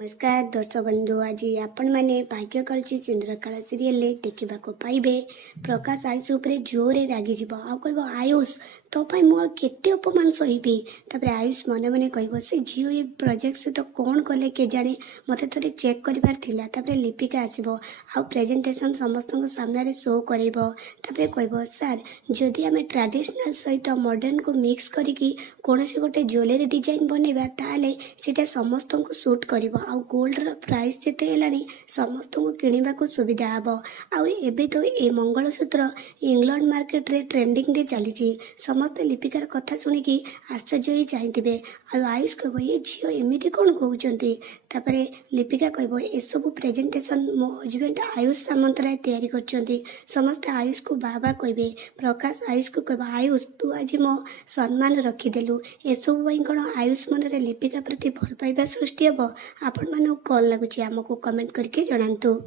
नमस्कार दर्शक बंधु आज आपण मैंने भाग्य कलची चंद्रकला सीरियल देखा पाइबे प्रकाश आयुष उपरे जोरे रागिज आ कह आयुष तो मुझे अपमान सही आयुष मन मन कह से झील ये प्रोजेक्ट सहित कौन कले के जाने मत थे चेक कर लिपिका आसब आ प्रेजेंटेशन समस्त सामने शो कर कह सार जदि आम ट्रेडिशनल सहित मॉडर्न को मिक्स करी कौन गोटे ज्वेलरी डिजाइन बनवा ताले सीटा समस्त को सूट कर आउ गोल्डर प्राइस जिते है समस्त को किणवा को सुविधा हम आबे तो ये मंगलसूत्र इंग्लैंड मार्केट रे ट्रेंडिंग रे चली समस्त लिपिकार कथा शुणिकी आश्चर्य ही चाहिए आयुष कह ये झील एमती कौन कहते लिपिका कह एसबू प्रेजेंटेशन मो हजबैंड आयुष सामंतराय तैयारी कर समस्त आयुष को बाबा कहे प्रकाश आयुष को कह आयुष तू आज मो सम्मान रखीदेलु एसबू कौन आयुष मन लिपिका प्रति भल पाइबा सृष्टि हम आपण मानक कौन लगुच आमको कमेंट करके जनातु।